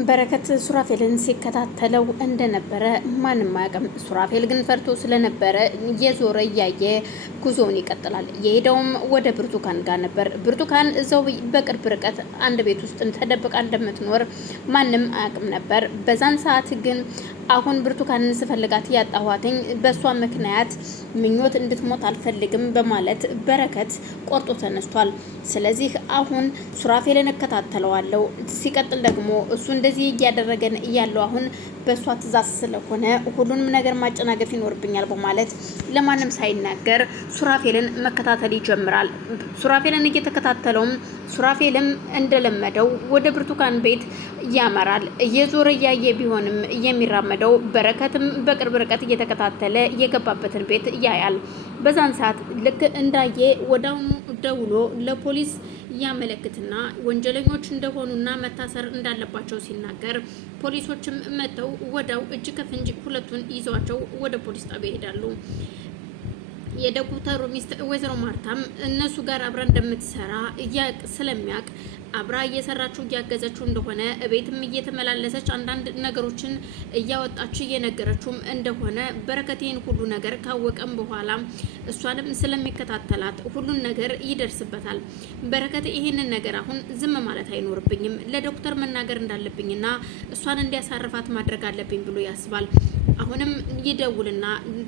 በረከት ሱራፌልን ሲከታተለው እንደነበረ ማንም አያውቅም። ሱራፌል ግን ፈርቶ ስለነበረ የዞረ እያየ ጉዞውን ይቀጥላል። የሄደውም ወደ ብርቱካን ጋር ነበር። ብርቱካን እዛው በቅርብ ርቀት አንድ ቤት ውስጥ ተደብቃ እንደምትኖር ማንም አያውቅም ነበር። በዛን ሰዓት ግን አሁን ብርቱካንን ስፈልጋት ያጣኋትኝ በሷ ምክንያት ምኞት እንድትሞት አልፈልግም በማለት በረከት ቆርጦ ተነስቷል። ስለዚህ አሁን ሱራፌልን እከታተለዋለሁ። ሲቀጥል ደግሞ እሱ እንደዚህ እያደረገን እያለው አሁን በሷ ትእዛዝ ስለሆነ ሁሉንም ነገር ማጨናገፍ ይኖርብኛል በማለት ለማንም ሳይናገር ሱራፌልን መከታተል ይጀምራል። ሱራፌልን እየተከታተለውም ሱራፌልም እንደለመደው ወደ ብርቱካን ቤት ያመራል። እየዞረ እያየ ቢሆንም የሚራመደው በረከትም በቅርብ ርቀት እየተከታተለ የገባበትን ቤት ያያል። በዛን ሰዓት ልክ እንዳየ ወዳውኑ ደውሎ ለፖሊስ ያመለክትና ወንጀለኞች እንደሆኑና መታሰር እንዳለባቸው ሲናገር ፖሊሶችም መጥተው ወዳው እጅ ከፍንጅ ሁለቱን ይዘዋቸው ወደ ፖሊስ ጣቢያ ይሄዳሉ። የዶክተሩ ሚስት ወይዘሮ ማርታም እነሱ ጋር አብራ እንደምትሰራ ስለሚያውቅ አብራ እየሰራችው እያገዘችው እንደሆነ እቤትም እየተመላለሰች አንዳንድ ነገሮችን እያወጣች እየነገረችውም እንደሆነ በረከቴን ሁሉ ነገር ካወቀም በኋላ እሷንም ስለሚከታተላት ሁሉን ነገር ይደርስበታል። በረከት ይሄንን ነገር አሁን ዝም ማለት አይኖርብኝም፣ ለዶክተር መናገር እንዳለብኝና እሷን እንዲያሳርፋት ማድረግ አለብኝ ብሎ ያስባል። አሁንም ይደውልና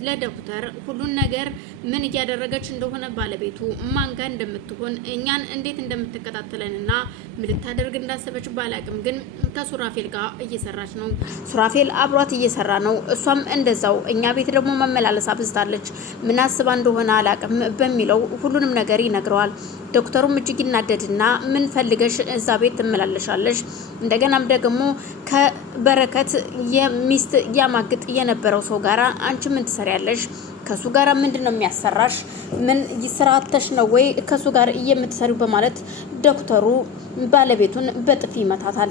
ለዶክተር ሁሉን ነገር ምን እያደረገች እንደሆነ ባለቤቱ ማንጋ እንደምትሆን እኛን እንዴት እንደምትከታተለንና ምን ልታደርግ እንዳሰበች ባላቅም ግን ከሱራፌል ጋር እየሰራች ነው። ሱራፌል አብሯት እየሰራ ነው። እሷም እንደዛው እኛ ቤት ደግሞ መመላለስ አብዝታለች። ምን አስባ እንደሆነ አላቅም በሚለው ሁሉንም ነገር ይነግረዋል። ዶክተሩም እጅግ ይናደድና ምን ፈልገሽ እዛ ቤት ትመላለሻለሽ? እንደገናም ደግሞ ከበረከት የሚስት ያማግጥ የነበረው ሰው ጋራ አንቺ ምን ትሰሪያለሽ? ከሱ ጋር ምንድነው የሚያሰራሽ? ምን ይስራተሽ ነው ወይ ከሱ ጋር የምትሰሪው? በማለት ዶክተሩ ባለቤቱን በጥፊ ይመታታል።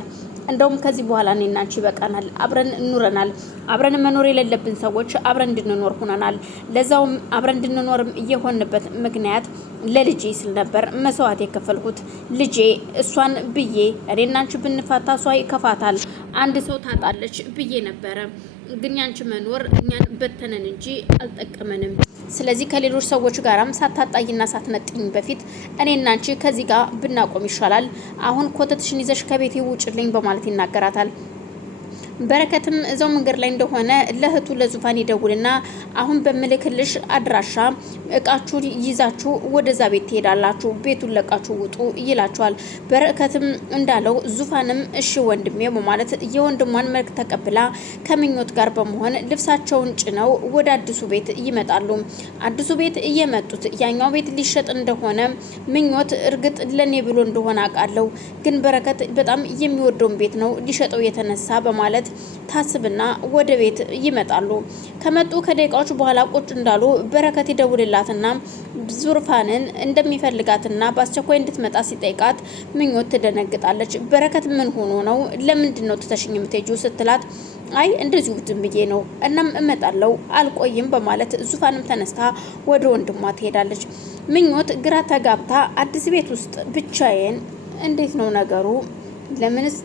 እንደውም ከዚህ በኋላ እኔና አንቺ ይበቃናል፣ አብረን ኑረናል። አብረን መኖር የሌለብን ሰዎች አብረን እንድንኖር ሆነናል። ለዛውም አብረን እንድንኖርም እየሆንበት ምክንያት ለልጄ ስል ነበር መስዋዕት የከፈልኩት። ልጄ እሷን ብዬ እኔና አንቺ ብንፋታ እሷ ይከፋታል፣ አንድ ሰው ታጣለች ብዬ ነበረ። ግን ያንቺ መኖር እኛን በተነን እንጂ አልጠቀመንም። ስለዚህ ከሌሎች ሰዎች ጋራም ሳታጣይና ሳትነጥኝ በፊት እኔና አንቺ ከዚህ ጋር ብናቆም ይሻላል። አሁን ኮተትሽን ይዘሽ ከቤቴ ውጭልኝ በማለት ይናገራታል። በረከትም እዛው መንገድ ላይ እንደሆነ ለእህቱ ለዙፋን ይደውልና አሁን በምልክልሽ አድራሻ እቃችሁን ይዛችሁ ወደዛ ቤት ትሄዳላችሁ፣ ቤቱን ለቃችሁ ውጡ ይላቸዋል። በረከትም እንዳለው ዙፋንም እሺ ወንድሜ በማለት የወንድሟን መልክ ተቀብላ ከምኞት ጋር በመሆን ልብሳቸውን ጭነው ወደ አዲሱ ቤት ይመጣሉ። አዲሱ ቤት እየመጡት ያኛው ቤት ሊሸጥ እንደሆነ ምኞት እርግጥ ለኔ ብሎ እንደሆነ አውቃለሁ፣ ግን በረከት በጣም የሚወደውን ቤት ነው ሊሸጠው የተነሳ በማለት ታስብና ወደ ቤት ይመጣሉ። ከመጡ ከደቂቃዎች በኋላ ቁጭ እንዳሉ በረከት ይደውልላትና ዙፋንን እንደሚፈልጋትና በአስቸኳይ እንድትመጣ ሲጠይቃት ምኞት ትደነግጣለች። በረከት ምን ሆኖ ነው? ለምንድን ነው ትተሽኝ የምትሄጂው? ስትላት አይ እንደዚሁ ዝም ብዬ ነው፣ እናም እመጣለሁ አልቆይም በማለት ዙፋንም ተነስታ ወደ ወንድሟ ትሄዳለች። ምኞት ግራ ተጋብታ አዲስ ቤት ውስጥ ብቻዬን እንዴት ነው ነገሩ? ለምንስ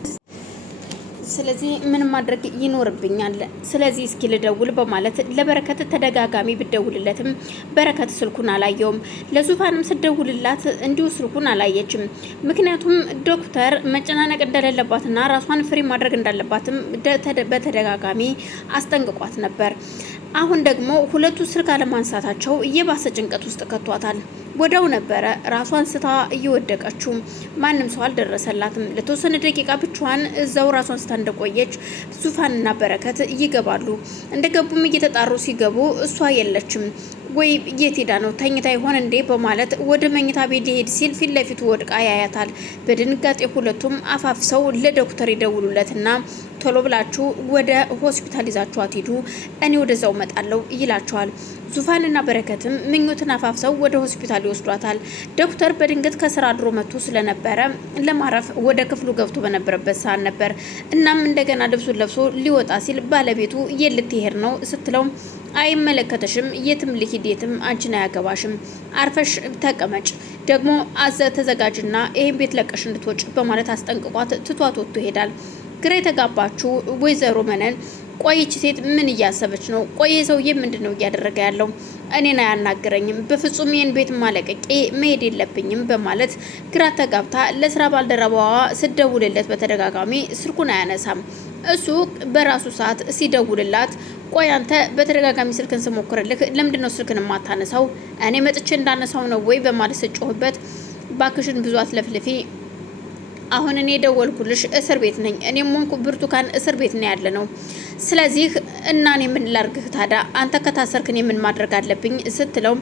ስለዚህ ምን ማድረግ ይኖርብኛል? ስለዚህ እስኪ ልደውል በማለት ለበረከት ተደጋጋሚ ብደውልለትም በረከት ስልኩን አላየውም። ለዙፋንም ስደውልላት እንዲሁ ስልኩን አላየችም። ምክንያቱም ዶክተር መጨናነቅ እንደሌለባትና ራሷን ፍሪ ማድረግ እንዳለባትም በተደጋጋሚ አስጠንቅቋት ነበር። አሁን ደግሞ ሁለቱ ስልክ አለማንሳታቸው የባሰ ጭንቀት ውስጥ ከቷታል። ወዳው ነበረ ራሷን ስታ እየወደቀችው። ማንም ሰው አልደረሰላትም። ለተወሰነ ደቂቃ ብቻዋን እዛው ራሷን ስታ እንደቆየች ዙፋንና በረከት ይገባሉ። እንደገቡም እየተጣሩ ሲገቡ እሷ የለችም። ወይ የት ሄዳ ነው? ተኝታ ይሆን እንዴ? በማለት ወደ መኝታ ቤት ሊሄድ ሲል ፊት ለፊቱ ወድቃ ያያታል። በድንጋጤ ሁለቱም አፋፍሰው ለዶክተር ይደውሉለትና ቶሎ ብላችሁ ወደ ሆስፒታል ይዛችኋት ሂዱ፣ እኔ ወደዛው መጣለው ይላቸዋል። ዙፋንና በረከትም ምኞትን አፋፍሰው ወደ ሆስፒታል ይወስዷታል። ዶክተር በድንገት ከስራ አድሮ መጥቶ ስለነበረ ለማረፍ ወደ ክፍሉ ገብቶ በነበረበት ሰዓት ነበር። እናም እንደገና ልብሱን ለብሶ ሊወጣ ሲል ባለቤቱ የት ልትሄድ ነው ስትለው አይመለከተሽም፣ የትም ልሂድ የትም አንቺን አያገባሽም፣ አርፈሽ ተቀመጭ፣ ደግሞ ተዘጋጅና ይሄን ቤት ለቀሽ እንድትወጭ በማለት አስጠንቅቋት ትቷት ወጥቶ ይሄዳል። ግራ የተጋባችው ወይዘሮ መነን ቆይች ሴት ምን እያሰበች ነው? ቆየ ሰውዬ ምንድነው እያደረገ ያለው? እኔን አያናግረኝም፣ በፍጹም ይህን ቤት ማለቀቄ መሄድ የለብኝም በማለት ግራ ተጋብታ ለስራ ባልደረባዋ ስደውልለት በተደጋጋሚ ስልኩን አያነሳም። እሱ በራሱ ሰዓት ሲደውልላት ቆይ አንተ በተደጋጋሚ ስልክን ስሞክርልህ ለምንድነው ስልክን የማታነሳው? እኔ መጥቼ እንዳነሳው ነው ወይ በማለት ስጮህበት ባክሽን ብዙ አትለፍልፊ፣ አሁን እኔ ደወልኩልሽ እስር ቤት ነኝ፣ እኔም ሆንኩ ብርቱካን እስር ቤት ነው ያለ ነው። ስለዚህ እና እኔ ምን ላርግህ ታዲያ? አንተ ከታሰርክ እኔ ምን ማድረግ አለብኝ ስትለው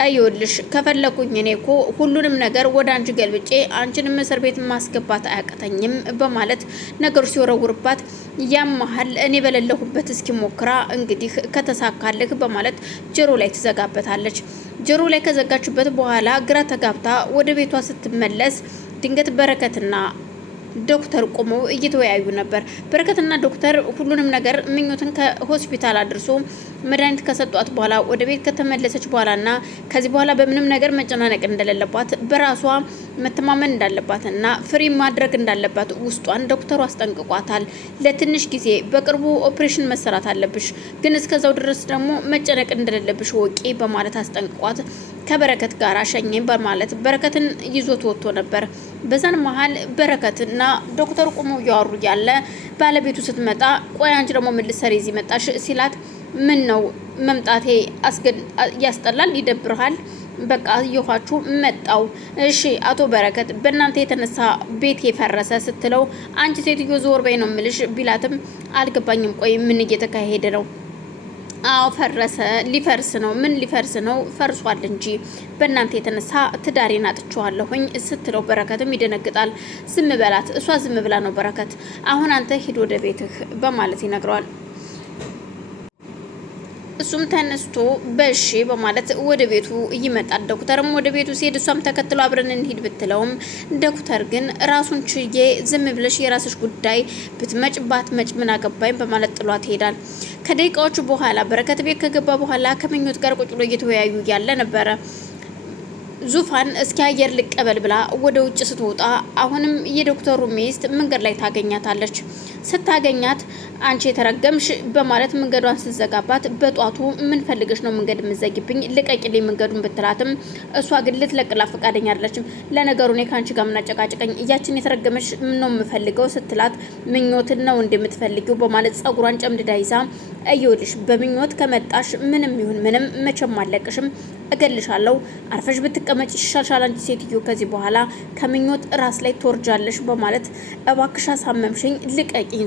አይውልሽ ከፈለኩኝ እኔ እኮ ሁሉንም ነገር ወደ አንቺ ገልብጬ አንቺንም እስር ቤት ማስገባት አያቅተኝም በማለት ነገሩ ሲወረውርባት ያም መሀል እኔ በሌለሁበት እስኪ ሞክራ እንግዲህ ከተሳካልህ በማለት ጆሮ ላይ ትዘጋበታለች። ጆሮ ላይ ከዘጋችበት በኋላ ግራ ተጋብታ ወደ ቤቷ ስትመለስ ድንገት በረከትና ዶክተር ቆመው እየተወያዩ ነበር። በረከትና ዶክተር ሁሉንም ነገር ምኞትን ከሆስፒታል አድርሶ መድኃኒት ከሰጧት በኋላ ወደ ቤት ከተመለሰች በኋላና ከዚህ በኋላ በምንም ነገር መጨናነቅ እንደሌለባት በራሷ መተማመን እንዳለባትና ፍሪ ማድረግ እንዳለባት ውስጧን ዶክተሩ አስጠንቅቋታል። ለትንሽ ጊዜ በቅርቡ ኦፕሬሽን መሰራት አለብሽ፣ ግን እስከዛው ድረስ ደግሞ መጨነቅ እንደሌለብሽ ወቂ በማለት አስጠንቅቋት ከበረከት ጋር ሸኘኝ በማለት በረከትን ይዞት ወጥቶ ነበር። በዛን መሀል በረከትና ዶክተር ቆመው እያወሩ ያለ ባለቤቱ ስትመጣ ቆይ አንቺ ደግሞ ምን ልትሰሪ እዚህ መጣሽ ሲላት ምን ነው መምጣቴ ያስጠላል፣ ይደብርሃል? በቃ እየኋችሁ መጣው። እሺ አቶ በረከት በእናንተ የተነሳ ቤት የፈረሰ ስትለው አንቺ ሴትዮ ዞር በይ ነው ምልሽ ቢላትም አልገባኝም፣ ቆይ ምን እየተካሄደ ነው? አዎ ፈረሰ፣ ሊፈርስ ነው። ምን ሊፈርስ ነው? ፈርሷል እንጂ በእናንተ የተነሳ ትዳሬን አጥቼዋለሁኝ ስትለው በረከትም ይደነግጣል። ዝም በላት፣ እሷ ዝም ብላ ነው በረከት፣ አሁን አንተ ሂድ ወደ ቤትህ በማለት ይነግረዋል። እሱም ተነስቶ በሺ በማለት ወደ ቤቱ ይመጣል። ዶክተርም ወደ ቤቱ ሲሄድ እሷም ተከትሎ አብረን እንሂድ ብትለውም ዶክተር ግን ራሱን ችዬ ዝም ብለሽ የራስሽ ጉዳይ ብትመጭ ባትመጭ ምን አገባኝ በማለት ጥሏት ይሄዳል። ከደቂቃዎቹ በኋላ በረከት ቤት ከገባ በኋላ ከምኞት ጋር ቁጭ ብሎ እየተወያዩ ያለ ነበረ። ዙፋን እስኪ አየር ልቀበል ብላ ወደ ውጭ ስትወጣ አሁንም የዶክተሩ ሚስት መንገድ ላይ ታገኛታለች። ስታገኛት አንቺ የተረገምሽ በማለት መንገዷን ስትዘጋባት በጧቱ ምን ፈልገሽ ነው መንገድ የምትዘጊብኝ? ልቀቂልኝ መንገዱን ብትላትም እሷ ግን ልትለቅላ ፈቃደኛ አይደለችም። ለነገሩ እኔ ከአንቺ ጋር ምናጨቃጨቀኝ እያችን የተረገመሽ ነው የምፈልገው ስትላት ምኞትን ነው እንደምትፈልጊው በማለት ጸጉሯን ጨምድዳ ይዛ እየውልሽ በምኞት ከመጣሽ ምንም ይሁን ምንም መቼም አለቅሽም፣ እገልሻለሁ፣ አርፈሽ ብትቀመጭ ይሻልሻል። አንቺ ሴትዮ ከዚህ በኋላ ከምኞት ራስ ላይ ትወርጃለሽ በማለት እባክሽ አሳመምሽኝ፣ ልቀቂኝ